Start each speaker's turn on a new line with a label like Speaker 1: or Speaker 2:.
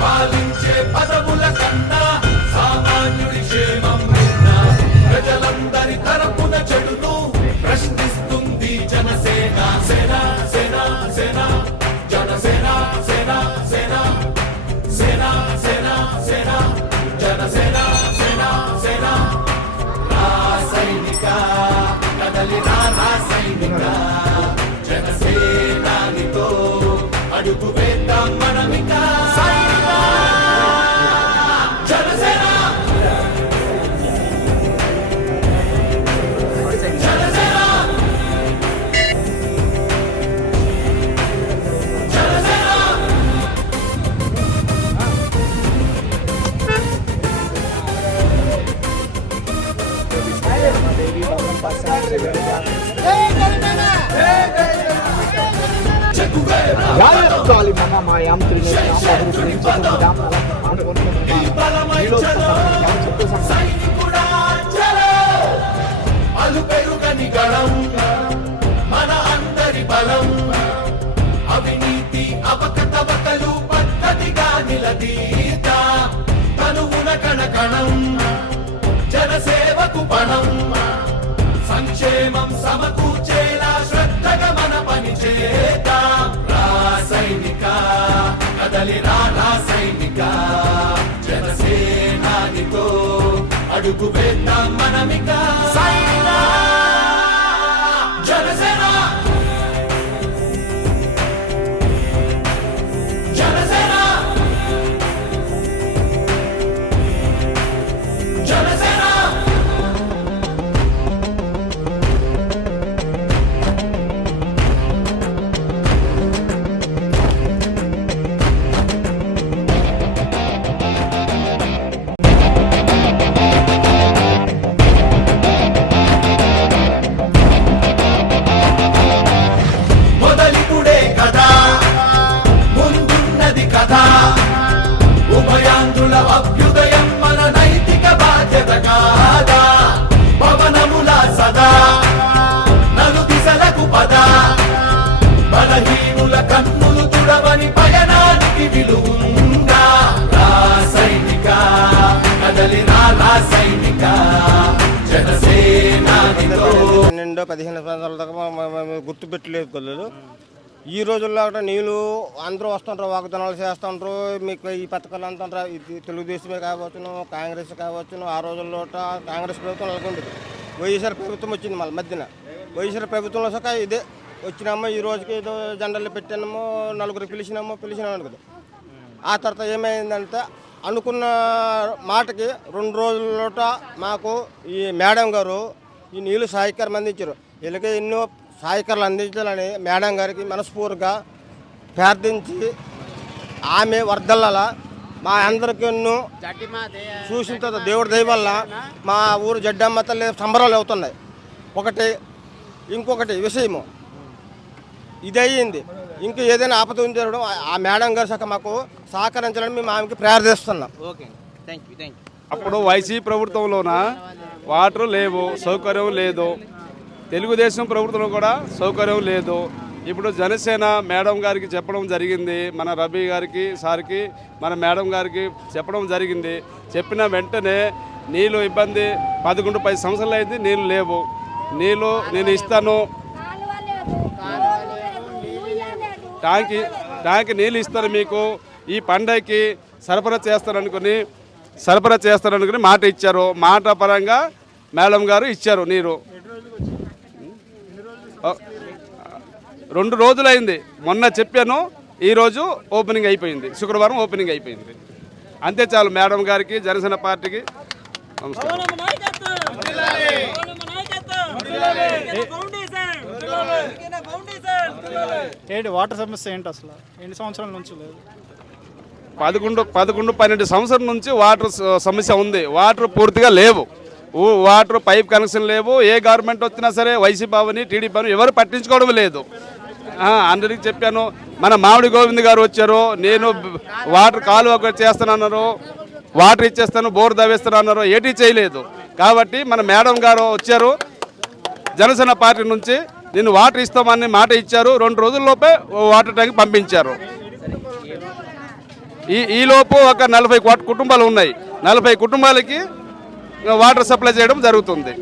Speaker 1: పాలించే పదవుల కన్నా
Speaker 2: జాగ్రత్తలు మన మా యాంత్రిని
Speaker 1: సైనికుడా మన అందరి బలం అవినీతి అవకతవకలు పద్ధతిగా నిలదీత తనువున కణకణం జనసేవకు పణం సంక్షేమం సమకు కదలి రా జనసేనానితో అడుగు వేద్దాం మనమిక. సైనా!
Speaker 3: పన్నెండో పదిహేను సంవత్సరాల దాకా గుర్తుపెట్టలేదు పిల్లలు ఈ రోజుల్లో కూడా నీళ్ళు అందరూ వస్తుంటారు వాగ్దానాలు చేస్తుంటారు మీకు ఈ పథకాలు అంటుంటారు. ఇది తెలుగుదేశమే కావచ్చును కాంగ్రెస్ కావచ్చును. ఆ రోజుల్లో కాంగ్రెస్ ప్రభుత్వం నెలకొండేది. వైఎస్ఆర్ ప్రభుత్వం వచ్చింది మళ్ళీ మధ్యన. వైఎస్ఆర్ ప్రభుత్వంలో సక ఇదే. వచ్చినామో ఈ రోజుకి ఏదో జెండాలు పెట్టామో నలుగురు పిలిచినామో పిలిచినామో అనుకుంది ఆ తర్వాత ఏమైందంటే అనుకున్న మాటకి రెండు రోజులట మాకు ఈ మేడం గారు ఈ నీళ్ళు సహాయకరం అందించారు. వీళ్ళకి ఎన్నో సహాయకారాలు అందించాలని మేడం గారికి మనస్ఫూర్తిగా ప్రార్థించి ఆమె వర్ధల్ల మా అందరికీ ఎన్నో చూసిన తర్వాత దేవుడి దయవల్ల మా ఊరు జడ్డమ్మ తల్లి సంబరాలు అవుతున్నాయి. ఒకటి ఇంకొకటి విషయము. ఇదయ్యింది ఇంకా ఏదైనా ఆపద ఉంది జరగడం ఆ- మేడం గారు సక మాకు సహకరించాలని మేము ఆమెకి ప్రార్థిస్తున్నాం.
Speaker 4: Okay thank you thank you
Speaker 5: అప్పుడు వైసీపీ ప్రభుత్వంలోన వాటర్ లేవు సౌకర్యం లేదు. తెలుగుదేశం ప్రభుత్వంలో కూడా సౌకర్యం లేదు. ఇప్పుడు జనసేన మేడం గారికి చెప్పడం జరిగింది మన రబీ గారికి సార్కి మన మేడం గారికి చెప్పడం జరిగింది. చెప్పిన వెంటనే నీళ్ళు ఇబ్బంది పదకొండు పది సంవత్సరాలు అయింది నీళ్ళు లేవు. నీళ్ళు నేను ఇస్తాను ట్యాంకి ట్యాంక్ నీళ్ళు ఇస్తాను మీకు. ఈ పండగకి సరఫరా చేస్తారనుకుని సరఫరా చేస్తారనుకుని మాట ఇచ్చారు. మాట పరంగా మేడం గారు ఇచ్చారు నీరు. రెండు రోజులైంది. మొన్న చెప్పాను ఈరోజు ఓపెనింగ్ అయిపోయింది. శుక్రవారం ఓపెనింగ్ అయిపోయింది. అంతే చాలు మేడం గారికి జనసేన పార్టీకి. నమస్కారం.
Speaker 6: ఏంటి వాటర్ సమస్య ఏంటి అసలు? ఎన్ని సంవత్సరాల నుంచి లేదు?
Speaker 5: పదకొండు పదకొండు పన్నెండు సంవత్సరం నుంచి వాటర్ సమస్య ఉంది. వాటర్ పూర్తిగా లేవు. వాటర్ పైప్ కనెక్షన్ లేవు. ఏ గవర్నమెంట్ వచ్చినా సరే వైసీపీ అవని టీడీపీ అని ఎవరు పట్టించుకోవడం లేదు. అందరికీ చెప్పాను. మన మామిడి గోవింద్ గారు వచ్చారు. నేను వాటర్ కాలువ ఒకటి చేస్తానన్నారు. వాటర్ ఇచ్చేస్తాను బోర్ దవేస్తాను అన్నారు ఏటీ చేయలేదు. కాబట్టి మన మేడం గారు వచ్చారు. జనసేన పార్టీ నుంచి నేను వాటర్ ఇస్తామని మాట ఇచ్చారు. రెండు రోజుల్లోపే వాటర్ ట్యాంక్ పంపించారు. ఈ ఈలోపు ఒక నలభై కోట్ల కుటుంబాలు ఉన్నాయి. నలభై కుటుంబాలకి వాటర్ సప్లై చేయడం జరుగుతుంది.